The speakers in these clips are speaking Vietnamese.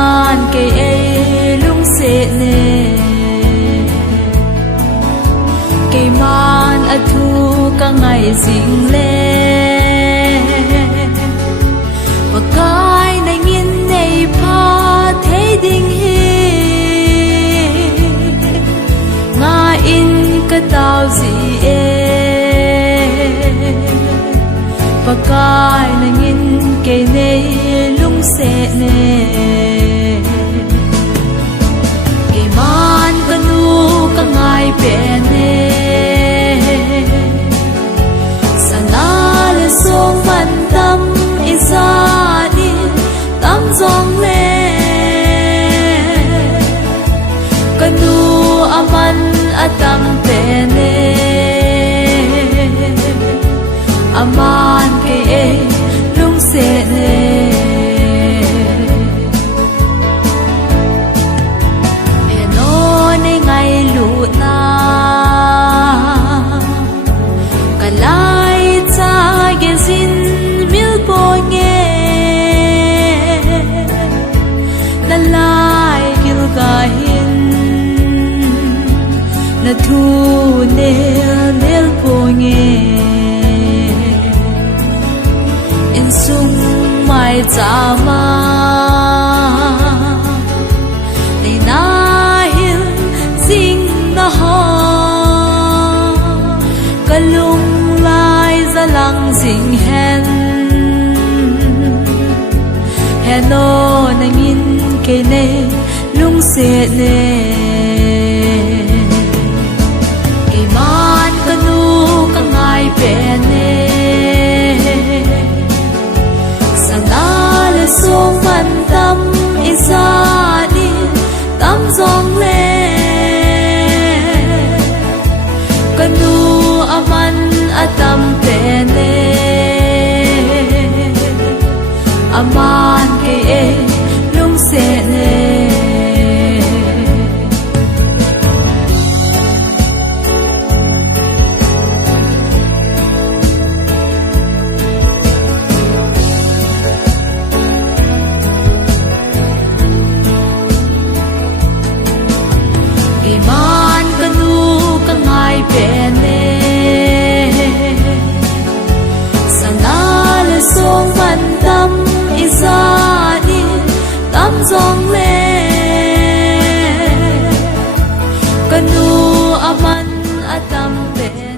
man cây ấy lung sẽ nè cây man ở thu cả ngày dịnh lên và cái này nhìn này pha thấy đình hi nga in cái tao gì và cái này nhìn cây này lung sẽ nè cây man cái nu cả ngày bên nè sana le song man tâm isa đi tâm dòng le cái nu aman atam pe nè aman cây lung sẽ nè na thu nel po nghe in sung mai cha ma nei na hil sing na ho kalung lai za lang sing hen heno nangin ke ne lung se ne sana le song man tâm isa đi tâm dòng le kanu aman atam pe ne aman ke lung se ne dòng le kanu aman atam bene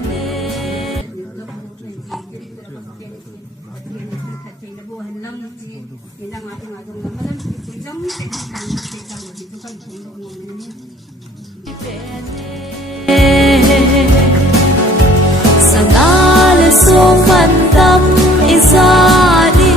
sana le song man tam isa đi